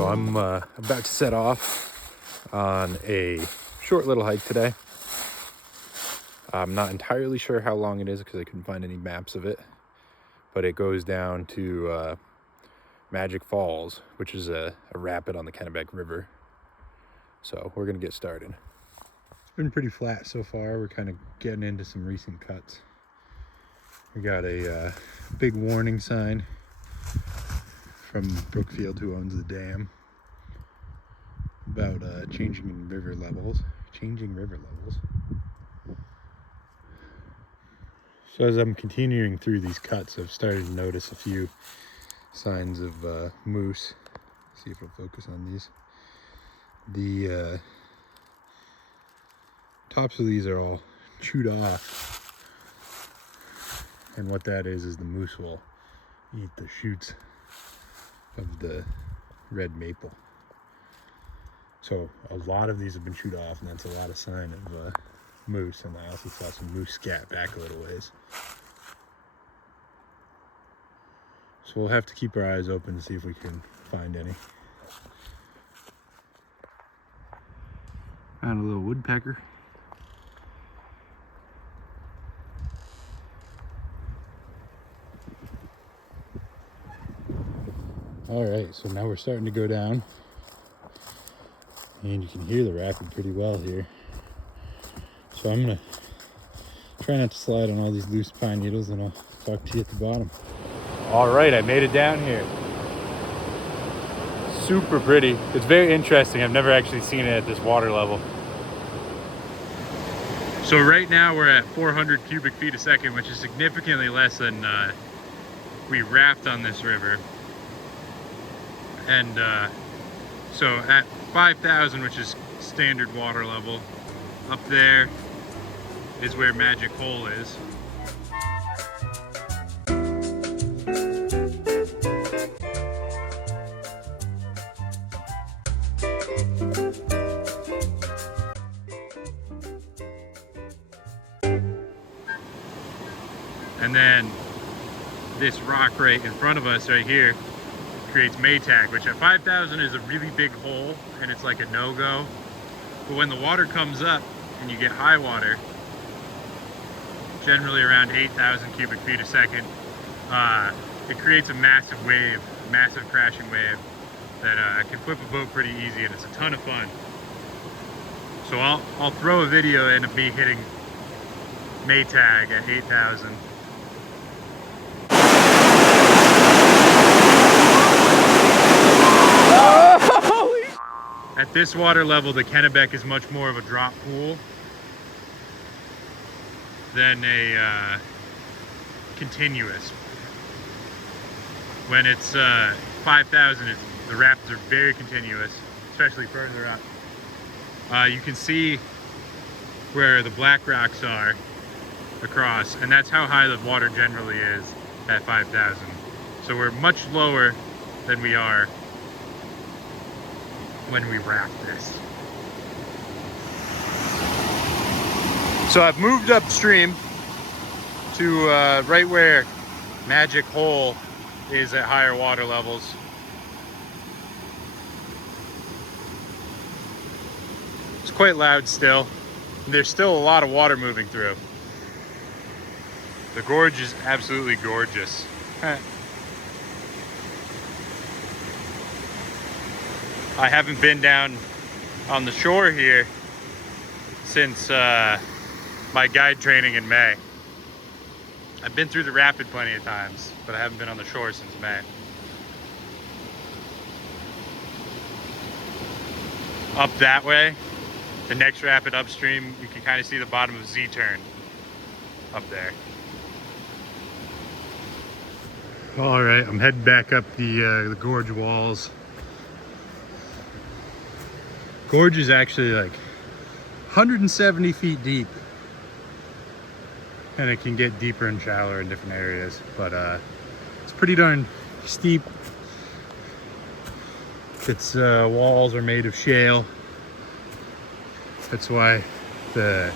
So I'm about to set off on a short little hike today. I'm not entirely sure how long it is because I couldn't find any maps of it, but it goes down to Magic Falls, which is a rapid on the Kennebec River. So we're gonna get started. It's been pretty flat so far. We're kind of getting into some recent cuts. We got a big warning sign from Brookfield, who owns the dam, about changing river levels. So as I'm continuing through these cuts, I've started to notice a few signs of moose. See if it'll focus on these. The tops of these are all chewed off, and what that is the moose will eat the shoots of the red maple. So a lot of these have been chewed off, and that's a lot of sign of moose. And I also saw some moose scat back a little ways. So we'll have to keep our eyes open to see if we can find any. Found a little woodpecker. All right, so now we're starting to go down, and you can hear the rapid pretty well here. So I'm gonna try not to slide on all these loose pine needles, and I'll talk to you at the bottom. All right, I made it down here. Super pretty. It's very interesting. I've never actually seen it at this water level. So right now we're at 400 cubic feet a second, which is significantly less than we raft on this river. And so at 5,000, which is standard water level, up there is where Magic Hole is. And then this rock right in front of us right here creates Maytag, which at 5,000 is a really big hole, and it's like a no-go. But when the water comes up and you get high water, generally around 8,000 cubic feet a second, it creates a massive wave, massive crashing wave that can flip a boat pretty easy, and it's a ton of fun. So I'll throw a video in of me hitting Maytag at 8,000. At this water level, the Kennebec is much more of a drop pool than a continuous. When it's 5,000, the rapids are very continuous, especially further up. You can see where the black rocks are across, and that's how high the water generally is at 5,000. So we're much lower than we are when we raft this. So I've moved upstream to right where Magic Hole is at higher water levels. It's quite loud still. There's still a lot of water moving through. The gorge is absolutely gorgeous. I haven't been down on the shore here since my guide training in May. I've been through the rapid plenty of times, but I haven't been on the shore since May. Up that way, the next rapid upstream, you can kind of see the bottom of Z-turn up there. All right, I'm heading back up the gorge walls. Gorge is actually like 170 feet deep, and it can get deeper and shallower in different areas, but it's pretty darn steep. Its walls are made of shale. That's why the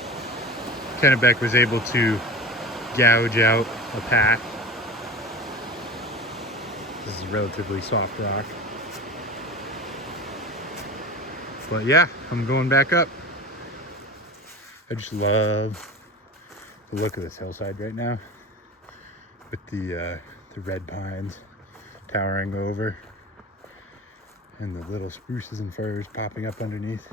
Kennebec was able to gouge out a path. This is relatively soft rock. But yeah, I'm going back up. I just love the look of this hillside right now with the red pines towering over and the little spruces and firs popping up underneath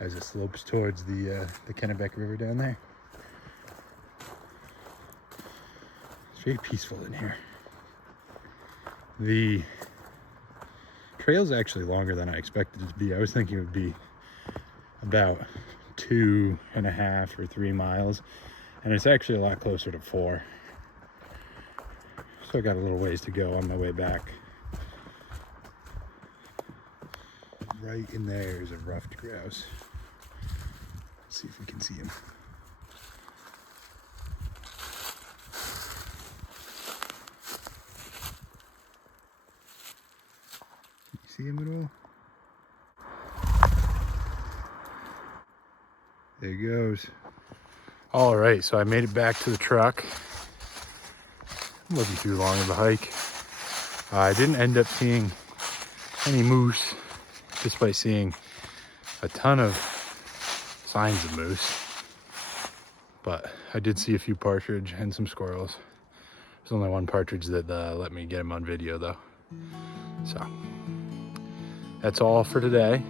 as it slopes towards the Kennebec River down there. It's very peaceful in here. The trail's actually longer than I expected it to be. I was thinking it would be about 2.5 or 3 miles, and it's actually a lot closer to 4. So I got a little ways to go on my way back. Right in there is a ruffed grouse. Let's see if we can see him. Can you see him at all? There he goes. All right, so I made it back to the truck. It wasn't too long of a hike. I didn't end up seeing any moose, despite seeing a ton of signs of moose. But I did see a few partridge and some squirrels. There's only one partridge that let me get him on video though. So that's all for today.